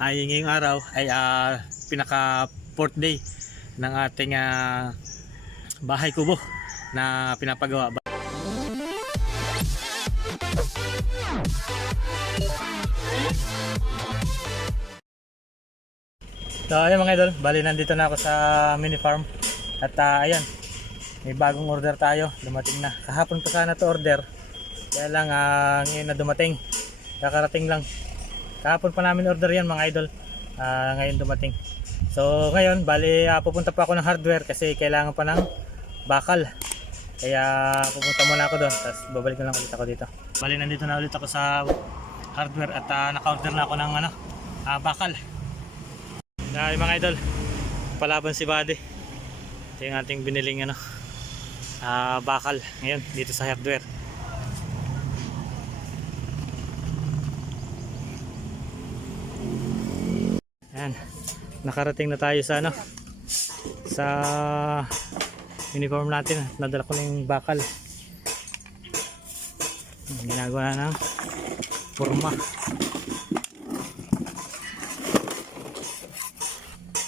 ay ngayong araw ay ah, pinaka fourth day ng ating ah, bahay kubo na pinapagawa. So ayun mga idol, bali nandito na ako sa mini farm at ah, ayan, may bagong order tayo, dumating na. Kahapon pa sana to order, kaya lang ah, ngayon na dumating, kakarating lang. Kahapon pa namin order yan mga idol, Ah, ngayon dumating. So ngayon, bali ah, pupunta pa ako ng hardware kasi kailangan pa ng bakal. Kaya pupunta muna ako doon, tapos babalik na lang ulit ako dito. Bali nandito na ulit ako sa hardware at ah, naka-order na ako ng ano, ah, bakal. Dahil mga idol, palaban si Buddy. Ito yung ating biniling ano, ah, bakal ngayon dito sa hardware. Ayan, nakarating na tayo sa ano, sa uniform natin. Nadala ko na yung bakal. Ginagawa na ng forma.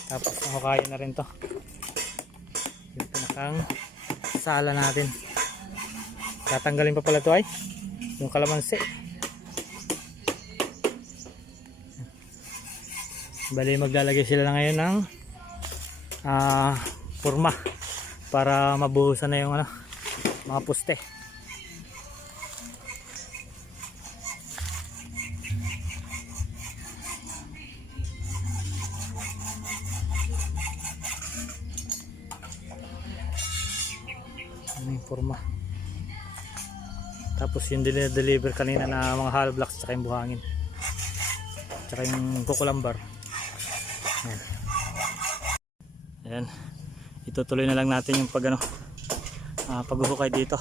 Tapos nakakaya na rin to. Yung pinakang sala natin. Tatanggalin pa pala to ay yung kalamansi. Bali maglalagay sila na ngayon ng ah forma para mabuhusan na yung ano, mga poste. Ano yung forma. Tapos yung deliver kanina na mga hollow blocks tsaka yung buhangin. Tsaka yung kukulambar. Ayan. Itutuloy na lang natin yung pag ano, ah, paghuhukay dito.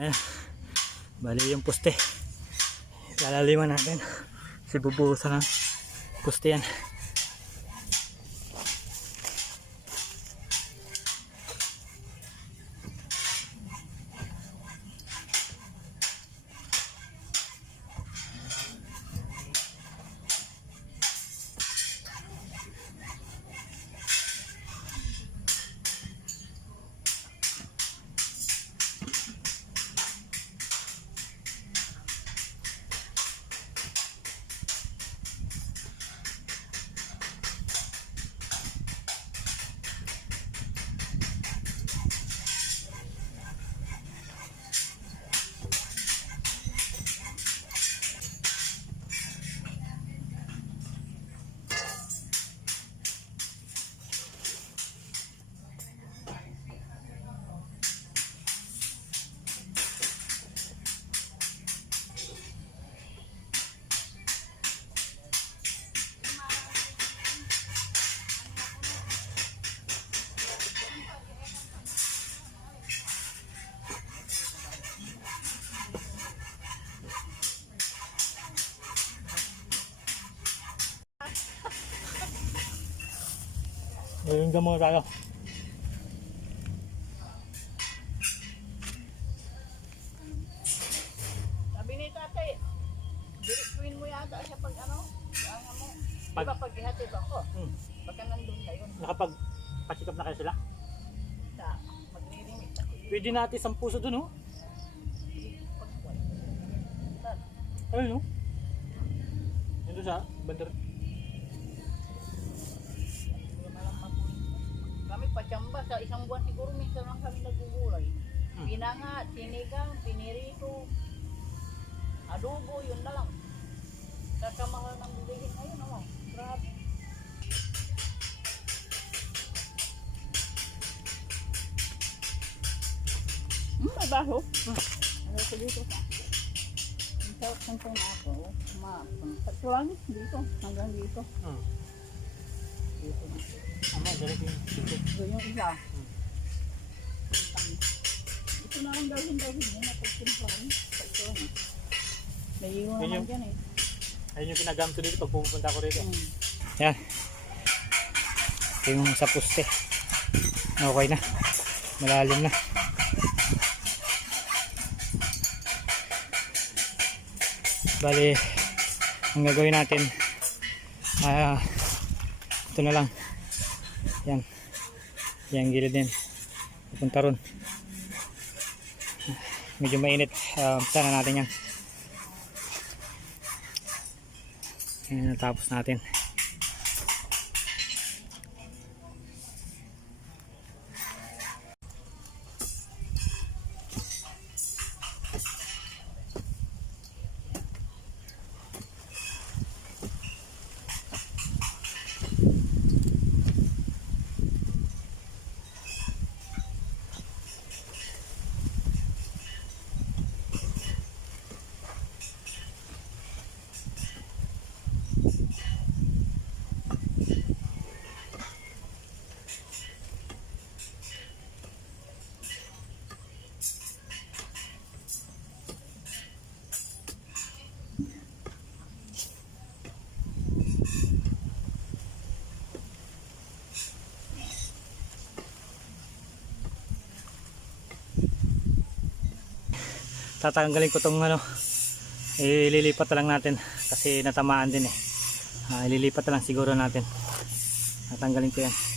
Ayan. Bali yung poste. Lalaliman natin. Si bubuhusan ng poste yan. Hanggang muna tayo. Sabi ni tatay, dirituin mo yata siya pag ano, kaya mo. Pag- Diba pag ihatid ako, Hmm. baka nandun kayo Nakapag pasikap na kayo sila. sa maglilinis ako. Pwede natin isang puso dun, oh. Ayun, oh. Yun doon sa bandar. Kami patsamba sa isang buwan siguro minsan lang kami nagugulay. Hmm. Pinangat, sinigang, pinirito, adobo, yun na lang. Kakamahal ng bilihin ngayon naman. Grabe. Hmm, mabaho. Ano ko dito sa Ang sarap ng pang ako. Ma, lang dito. Hanggang dito. Hmm. Dito na. Ama, direct yung dito. Ito yung isa. Ito na lang gawin gawin mo na pagsimplahan. Ito na. May iwan Yun naman dyan eh. Ayun yung pinagamit ko dito pag pupunta ko rito. Hmm. Yan. Ito yung sa puste. Okay na. Malalim na. Bali, ang gagawin natin, ah, ito na lang. Yan. Yan, gilid din. Pupunta ron. Medyo mainit. Uh, sana natin yan. Yan, natapos natin. Tatanggalin ko tong ano ililipat na lang natin kasi natamaan din eh. Ah, ililipat na lang siguro natin. Tatanggalin ko yan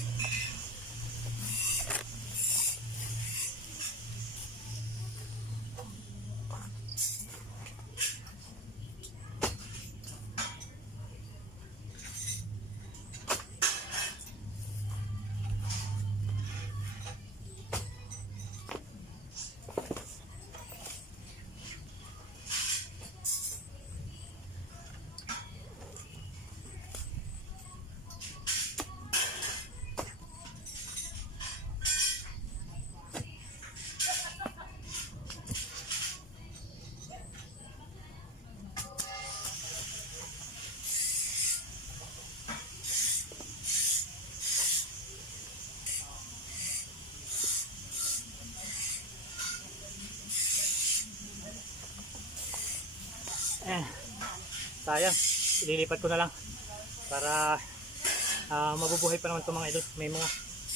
sayang. Ililipat ko na lang. Para ah, mabubuhay pa naman itong mga idol. May mga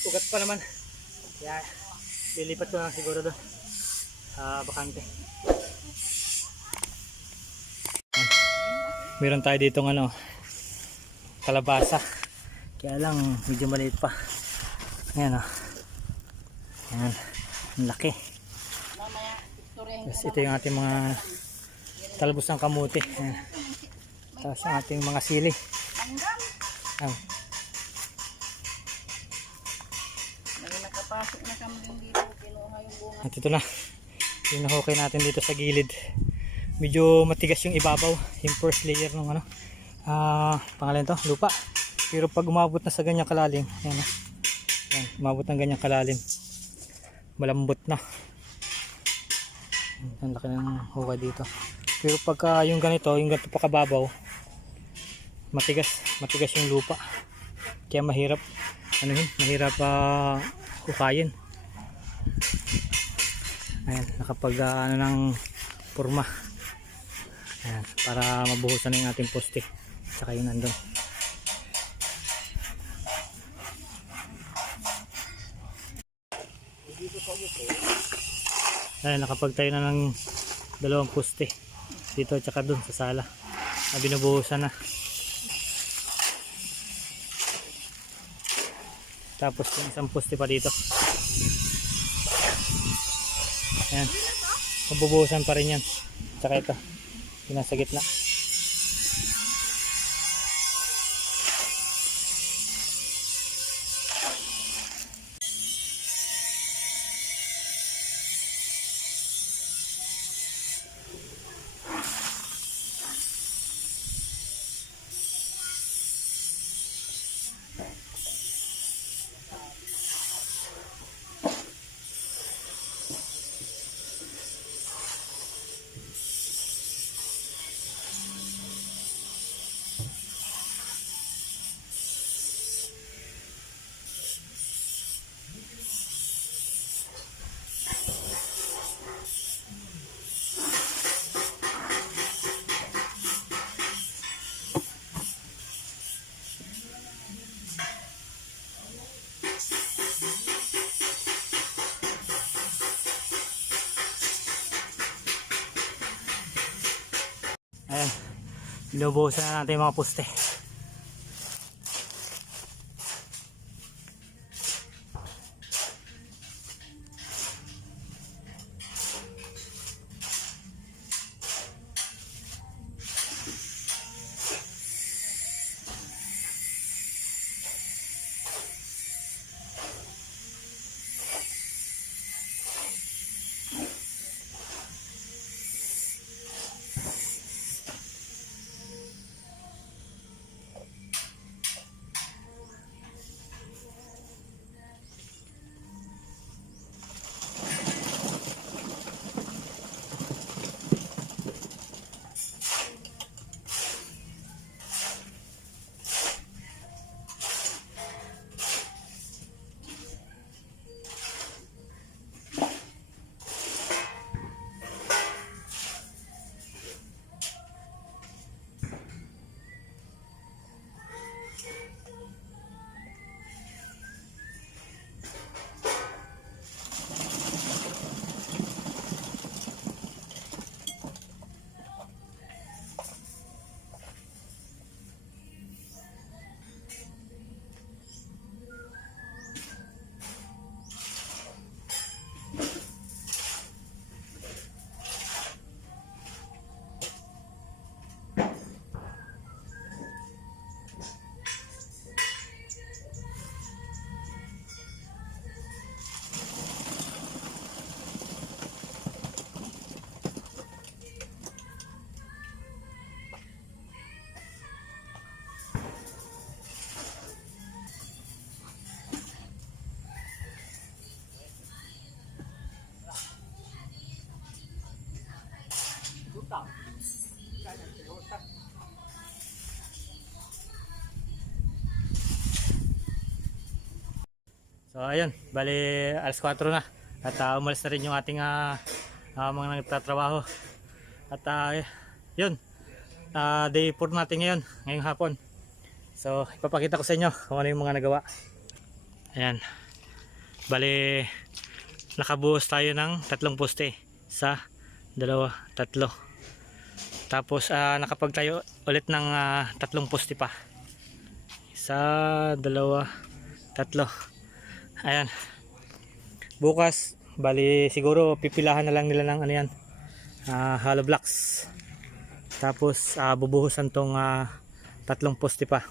ugat pa naman. Kaya lilipat ko na lang siguro doon. Sa bakante. Meron tayo dito ng ano kalabasa. Kaya lang medyo maliit pa. Ayan o ayan. Ang laki. Tapos ito yung ating mga talbos ng kamuti. Ayan. Tapos yung ating mga sili. May nakapasok na kami dito. Kinuha yung bunga. At ito na. Yung nahukay natin dito sa gilid. Medyo matigas yung ibabaw. Yung first layer ng ano. Ah, pangalan to, lupa. Pero pag umabot na sa ganyang kalalim, ayan na. Ayan, umabot ng ganyang kalalim. Malambot na. Ang laki ng hukay dito. Pero pagka yung ganito, yung ganito pa kababaw, matigas, matigas yung lupa. Kaya mahirap, ano yun, mahirap uh, hukayin. Ayan, nakapag ah, ano ng purma. Ayan, para mabuhusan na yung ating poste. Saka yung nandun. Ayan, nakapagtayo na ng dalawang poste. Dito at saka dun sa sala. Na binubuhusan na. Tapos yung isang poste pa dito. Ayan. Mabubuhusan pa rin yan. Tsaka ito. Yung nasa gitna. Ayan. Binubuhusan na natin yung mga poste. So ayun, bali alas 4 na. At ah, umalis na rin yung ating ah, ah, mga nagtatrabaho. At ah, yun, ah, day 4 natin ngayon, ngayong hapon. So ipapakita ko sa inyo kung ano yung mga nagawa. Ayan. Bali nakabuhos tayo ng tatlong poste sa dalawa, tatlo. Tapos ah, nakapagtayo ulit ng ah, tatlong poste pa. Isa, dalawa, tatlo. Ayan. Bukas, bali siguro pipilahan na lang nila ng ano yan. ah, hollow blocks. Tapos ah, bubuhusan tong ah, tatlong poste pa.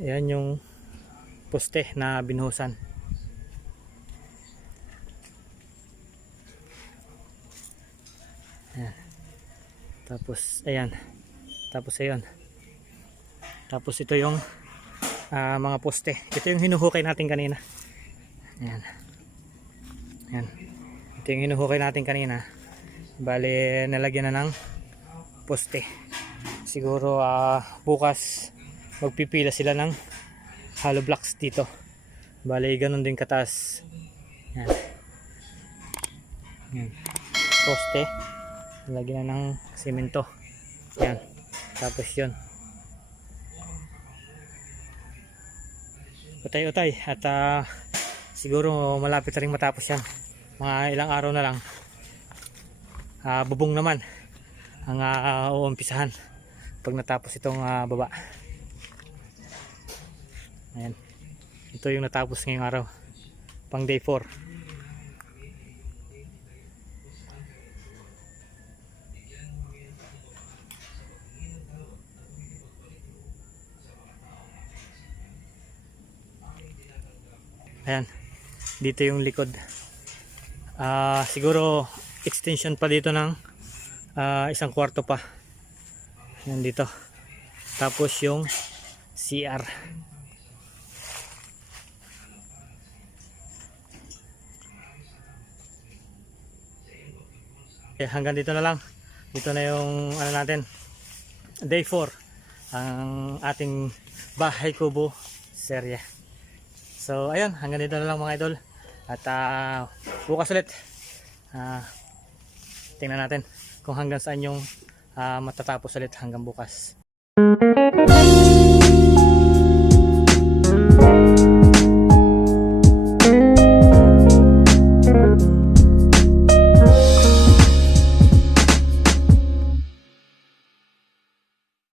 Ayan yung poste na binuhusan. Tapos, ayan. Tapos, ayun. Tapos, ito yung ah, mga poste. Ito yung hinuhukay natin kanina. Ayan. Ayan. Ito yung hinuhukay natin kanina. Bale, nalagyan na ng poste. Siguro, ah, bukas, magpipila sila ng hollow blocks dito. Bale, ganun din kataas. Ayan. Ayan. Poste Lagyan na ng simento. Yan. Tapos yun. Utay-utay. At ah, siguro malapit na rin matapos yan. Mga ilang araw na lang. Ah, bubong naman ang uh, uumpisahan pag natapos itong ah, baba. Ayan. Ito yung natapos ngayong araw. Pang day 4. Ayan. Dito yung likod. Ah, siguro extension pa dito ng ah, isang kwarto pa. Yan dito. Tapos yung CR. Okay, hanggang dito na lang. Dito na yung ano natin. Day 4 ang ating bahay kubo serye. So ayun, hanggang dito na lang mga idol. At ah, bukas ulit. Ah, tingnan natin kung hanggang saan yung ah, matatapos ulit hanggang bukas.